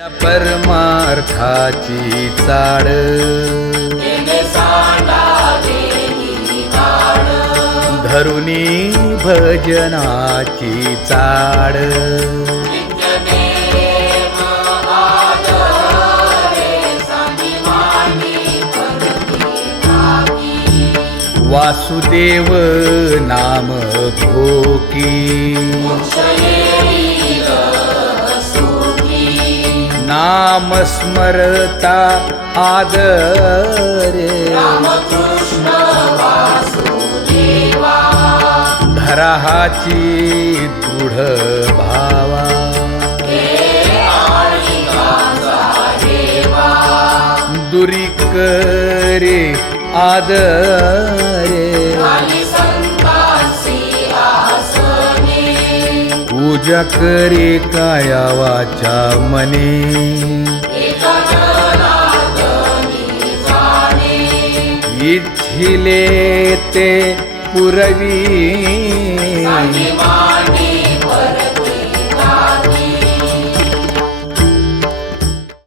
या परमार्थाची चाड धरुणी भजनाची चाड वासुदेव नाम घोकी नाम स्मरता आदरे। धराहाची दृढ भावा। दुरी करे आदर। पूजा करे काया वाचा मने. इच्छिले ते पुरवी.